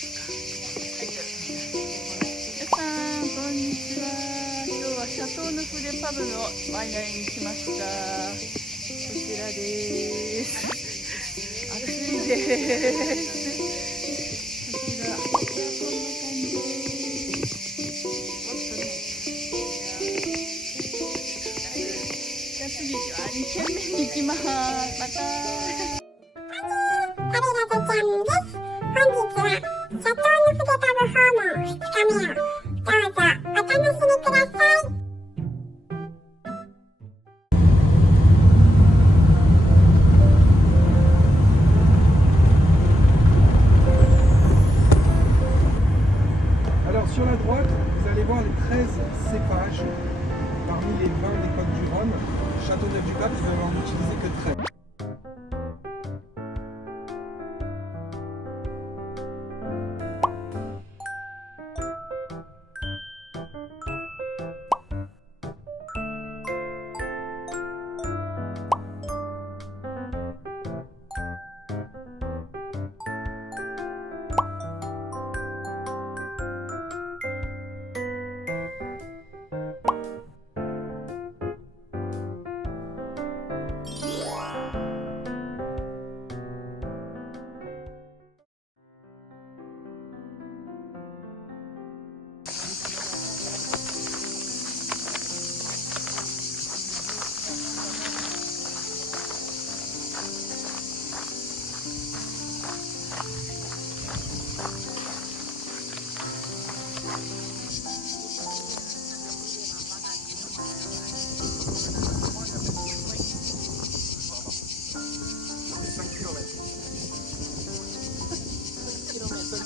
皆さんこんにちは。今日はシャトーヌフレパブのワイナリーに来ました。こちらです。暑いです。こちらこんな感じです。じゃあ次は2軒目に行きます。また。Alors sur la droite, vous allez voir les 13 cépages parmi les 20 des Côtes du Rhône. Châteauneuf-du-Pape, ils veulent en utiliser que 13.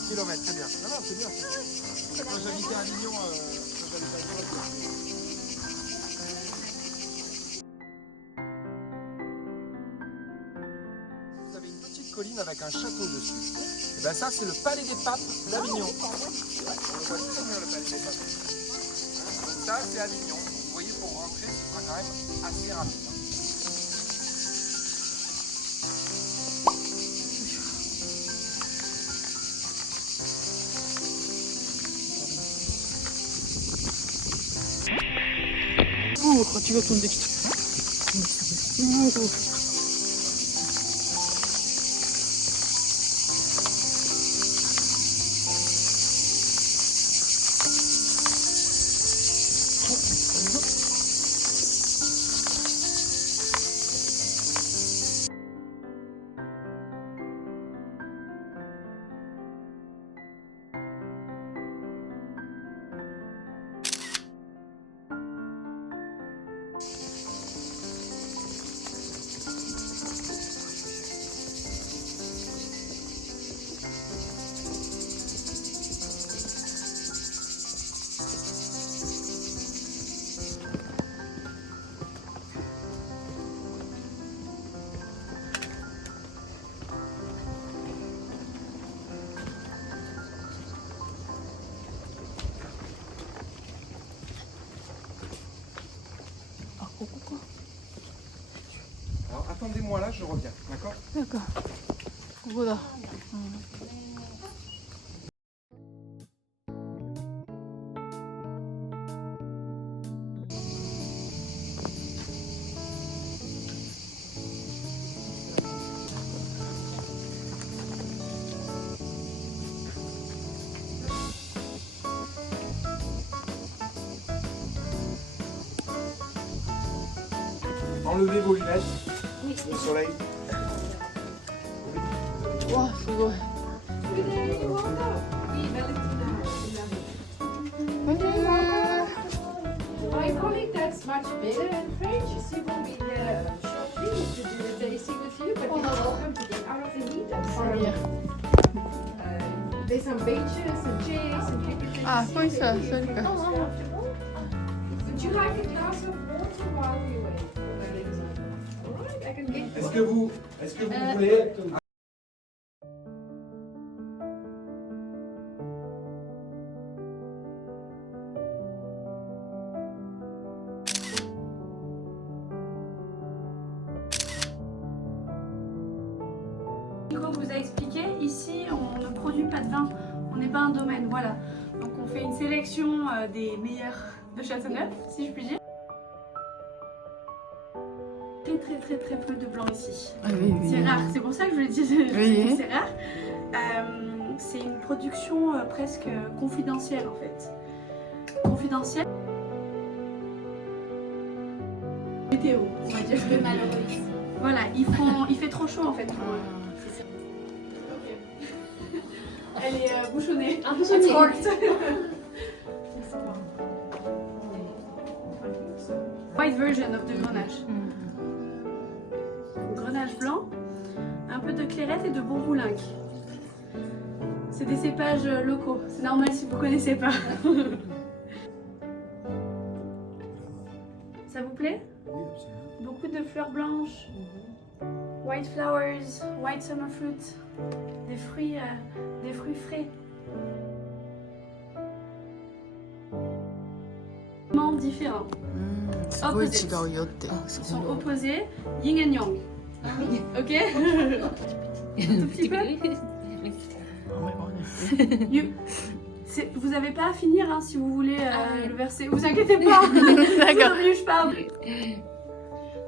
Kilomètres, c'est bien. Non, non, c'est bien. Quand j'habitais à Avignon, vous avez une petite colline avec un château dessus. Et ben ça, c'est le Palais des Papes d'Avignon. On le voit très bien, le Palais des Papes. Donc ça, c'est Avignon. Vous voyez, pour rentrer, ce sera quand même assez rapide.蜂が飛んできた。Alors attendez-moi là, je reviens, d'accord? D'accord. ここだ。Enlevez vos lunettes, le soleil. Wow, すごい。My colleague that's much better in French, she will be there shortly to do the tasting with you, but you're welcome to get out of the heat and some, there's some benches and chairs and you can あ、ここにさ、それか。 Would you like a glass of water while we wait? Alright, I can get Est-ce que vous voulez... Nico vous a expliqué, ici on ne produit pas de vin On n'est pas un domaine, voilà. Donc on fait une sélection des meilleurs de Châteauneuf, si je puis dire. Très peu de blanc ici. Ah oui, oui. C'est rare, c'est pour ça que je le dis, je Oui. dis que c'est rare. C'est une production presque confidentielle en fait. Confidentielle. Météo, on va dire. De malheureux. Voilà, il fait trop chaud en fait. Elle est bouchonnée. Un bouchonnier. It's corked. White version of the Grenache. Grenache blanc, un peu de clairette et de bon boulingue. C'est des cépages locaux, c'est normal si vous connaissez pas. Ça vous plaît? Beaucoup de fleurs blanches, white flowers, white summer fruit, des fruits frais. Différents. すごい違うよって。 Ils sont opposés, yin et yang. Ok? Un tout petit peu. Vous n'avez pas à finir hein, si vous voulez le verser. Vous inquiétez pas. D'accord. Je parle.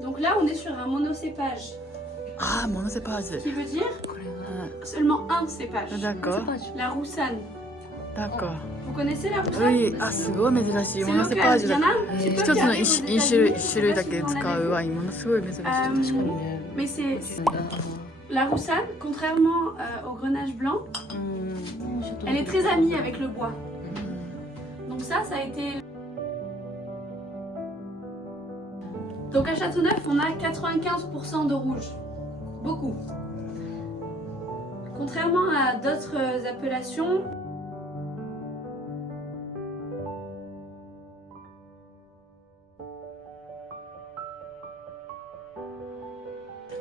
Donc là, on est sur un monocépage. Ah, monocépage. Qui veut dire これは seulement un cépage. D'accord. La roussanne. D'accord. Vous connaissez la roussanne? Oui, ahすごい珍しい。 C'est モノセパ local. ージ Il y だ en a un petit peu 一 qui つの arrive aux 一 États-Unis. 種類だけ使うワインものすごい珍しい。 Mais c'est la roussanne, contrairement au grenache blanc, elle est très amie avec le bois. Donc ça a été... Donc à Châteauneuf, on a 95% de rouge. Beaucoup. Contrairement à d'autres appellations,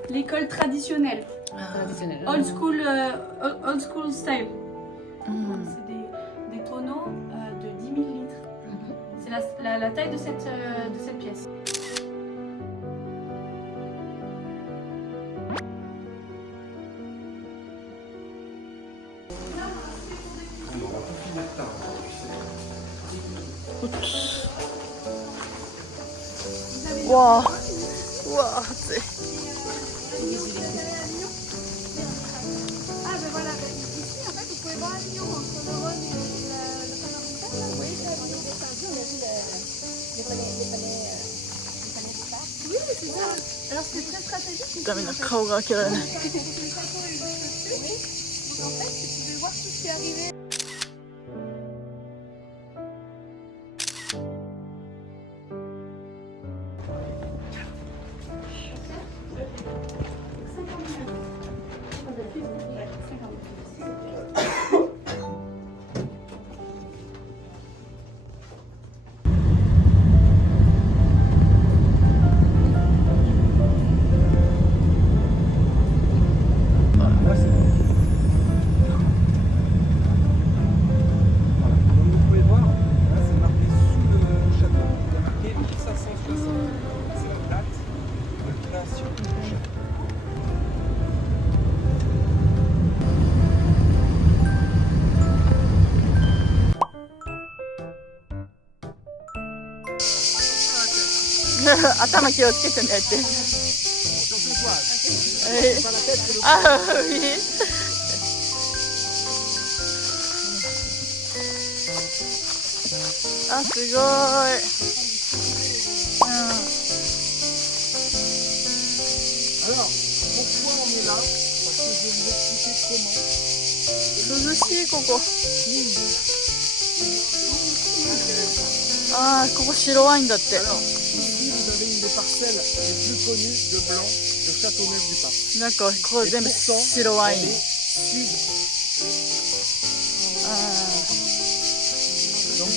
l'école traditionnelle, old school style. C'est des tonneaux de 10 000 litres. C'est la taille de cette pièce. Wow. Wow, c'est... Ah ben voilà, ici en fait vous pouvez voir la ligne entre le Rhône et le Panama. Vous voyez ça, on est descendu, on a vu les palais Oui, c'est ça. Alors c'est très stratégique. ダメな顔が開けられない。 Donc en fait, vous pouvez voir tout ce qui est arrivé. Comme vous pouvez voir, là c'est marqué sous le château, il y a marqué 1560. C'est la date de création du château. Atama 気をつけてねって。 Surtout toi, Oui. c'est pas la tête, c'est le Ah oui. Ah すごい。Alors, pourquoi on est là? Parce que je vais vous expliquer comment. 涼しいここ。あーここ白ワインだって。 Alors, ici vous avez une des parcelles les plus connues de blanc de Châteauneuf-du-Pape. D'accord, ここ全部 pourtant, 白ワイン。 elle est sud. Donc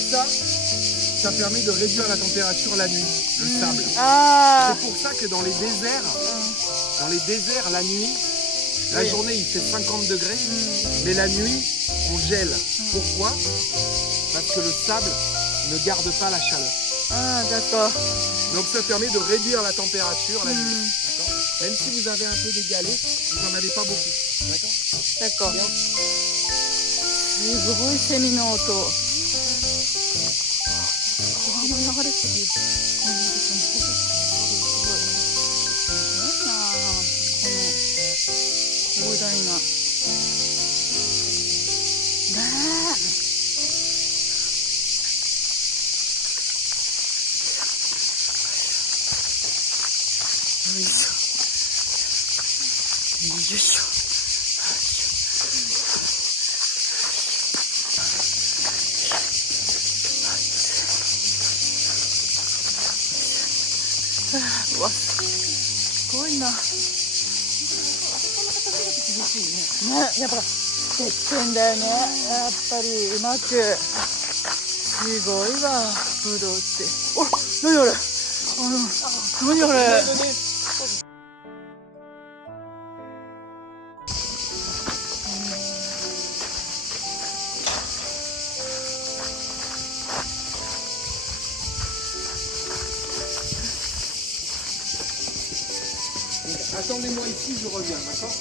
ça permet de réduire la température la nuit, le sable. あ C'est pour ça que dans les déserts, la nuit, la Oui. journée il fait 50 degrés, mais la nuit on gèle. Pourquoi? Parce que le sable ne garde pas la chaleur. あー、d'accord. Donc ça permet de réduire la température la nuit. D'accord? Même si vous avez un peu d'égalé, vous n'en avez pas beaucoup. D'accord? D'accord. すごいセミの音。川も流れてるよ。こんなとこに。すごい。すごいなあ、この広大な。ねえ。よいしょ。よいしょ。うわ、すごいな。ね、やっぱてっぺんだよね。やっぱりうまく。すごいわ、ブドウって。お、何あれ。何あれ。Attendez-moi ici, je reviens, d'accord?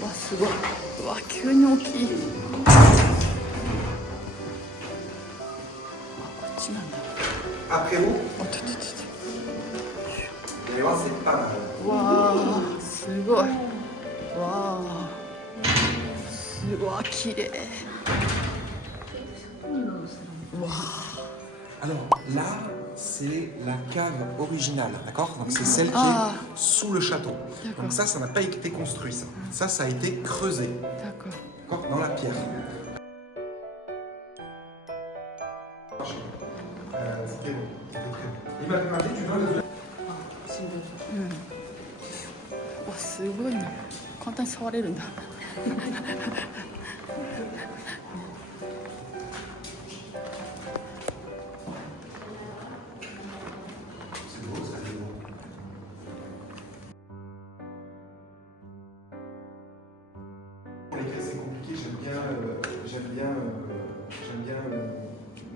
うわ、すごい。うわ、急に大きい。こっちなんだ。 Après vous, あ、ちょっと。 vous allez voir, c'est pas mal. わあ、すごい。わあ、すごい綺麗。わあ。 Alors là, c'est la cave originale, d'accord? Donc c'est celle qui Ah. est sous le château. D'accord. Donc ça n'a pas été construit, ça. Ça a été creusé, D'accord. d'accord? Dans la pierre. C'était bon, c'était très bon. Il m'a demandé, tu veux le... うん。わ、すごいね。簡単に触れるんだ。C'est beau, ça, c'est beau. L'écrit, c'est compliqué, j'aime bien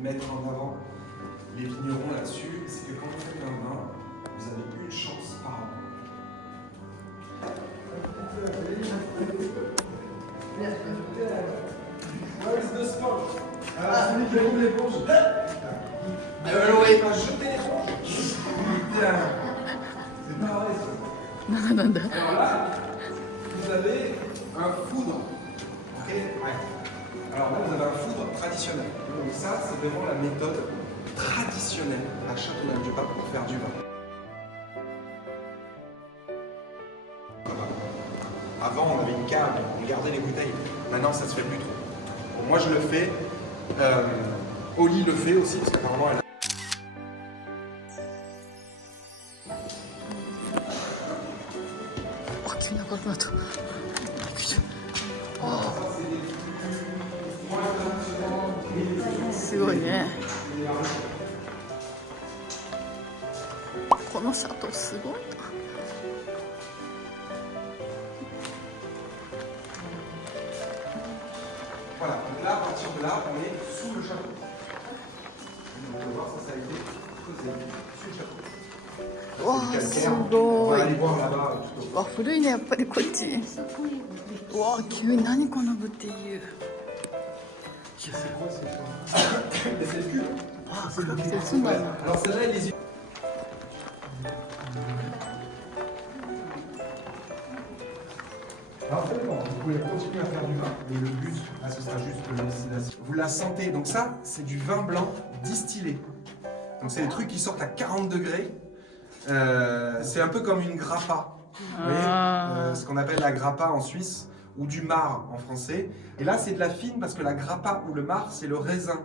mettre en avant les vignerons là-dessus. C'est que quand vous faites un vin, vous avez une chance par an. Celui qui roule l'éponge. Oui, pas jeter l'éponge. Putain. C'est pareil ça. なんだ。 Alors là, vous avez un foudre. Ok. Ouais. Alors là, vous avez un foudre traditionnel. Donc ça, c'est vraiment la méthode traditionnelle à Châteauneuf-du-Pape pour faire du vin. Avant, on avait une cave, on gardait les bouteilles. Maintenant, ça se fait plus trop. Bon, moi, je le fais. Oli le fait aussi, parce qu'apparemment, elle a... Oh, 急に赤くなった。びっくりした。すごいね。このシャトーすごいな。 Voilà, donc là, à partir de là, on est sous le château. Donc, on peut voir, ça a été creusé sous le château. わあ、すご On い。 va aller voir là-bas tout au わ、古いね、やっぱりこっち。わあ、急に何このブティユ。 C'est quoi cette chose? C'est le cul. あ、黒くてつんだ。 Alors celle-là, elle les... Alors c'est bon, vous pouvez continuer à faire du vin, mais le but, là, ce sera juste de l'oxydation. Vous la sentez, donc ça, c'est du vin blanc distillé. Donc c'est des trucs qui sortent à 40 degrés. C'est un peu comme une grappa. Vous voyez, ce qu'on appelle la grappa en Suisse, ou du marc en français. Et là, c'est de la fine parce que la grappa ou le marc, c'est le raisin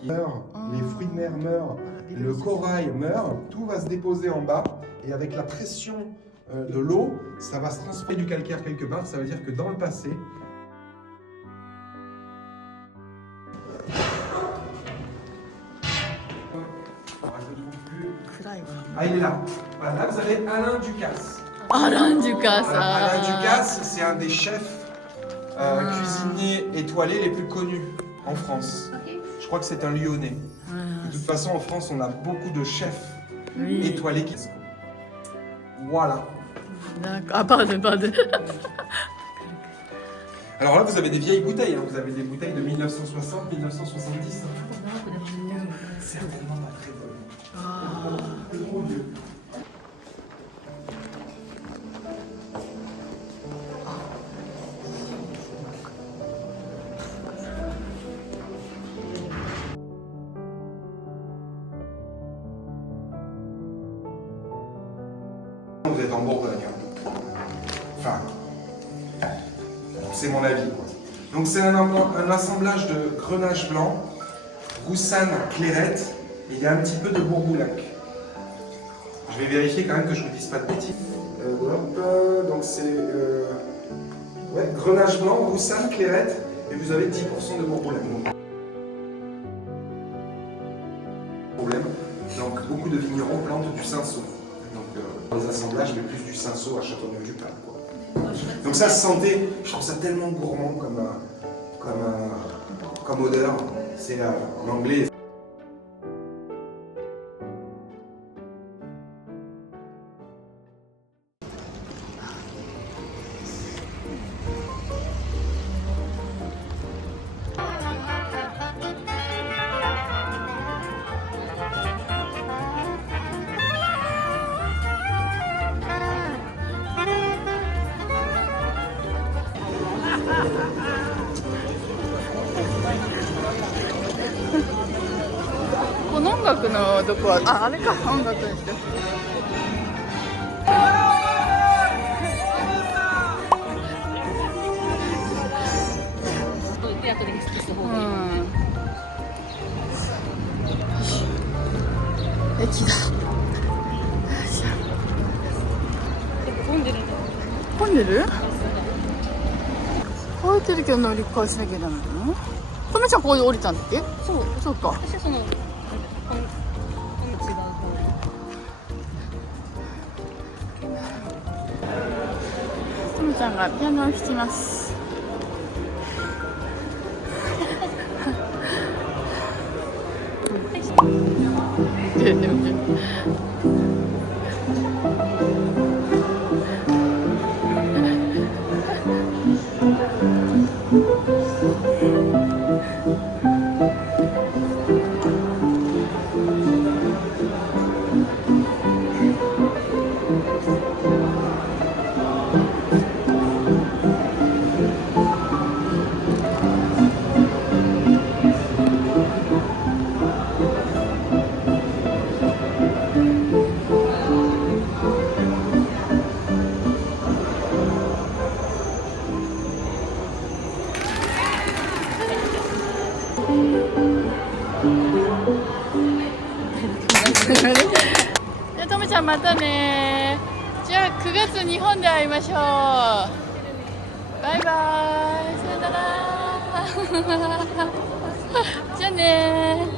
qui meurt, les fruits de mer meurent, le corail meurt, tout va se déposer en bas. Et avec la pression de l'eau, ça va se transférer du calcaire quelque part. Ça veut dire que dans le passé, 暗いわ。 Ah, il est là. Voilà, là, vous avez Alain Ducasse. アラン・デュカス。 Voilà, Alain Ducasse, c'est un des chefs cuisiniers étoilés les plus connus en France. Je crois que c'est un Lyonnais. De toute façon, en France, on a beaucoup de chefs étoilés qui sont. Voilà. D'accord. Ah, pardon, pardon. Alors là, vous avez des vieilles bouteilles. Hein. Vous avez des bouteilles de 1960, 1970. Certainement pas très bonnes. Trop vieux. Vous êtes en Bourgogne. Hein. Enfin, c'est mon avis. Quoi. Donc c'est un assemblage de grenache blanc, roussanne, clairette, et il y a un petit peu de bourboulac. Je vais vérifier quand même que je ne vous dise pas de bêtises. Donc c'est grenache blanc, roussanne, clairette, et vous avez 10% de bourboulac. Donc beaucoup de vignerons plantent du cinsault. Donc les assemblages, mais plus du cinsault à Châteauneuf-du-Pape. Donc ça se sentait, je trouve ça tellement gourmand comme odeur. C'est en anglais.この音楽のどこは、あれか、音楽にしてる。駅だ。混んでるね。混んでる？空いてるけど乗り換えしなきゃダメなの？とめちゃんここで降りたんだっけ？そう。そうか。私はその違うとめちゃんがピアノを弾きます。見て見て見て。じゃあとめちゃんまたね。じゃあ9月日本で会いましょう。バイバイ。さよなら。じゃあね。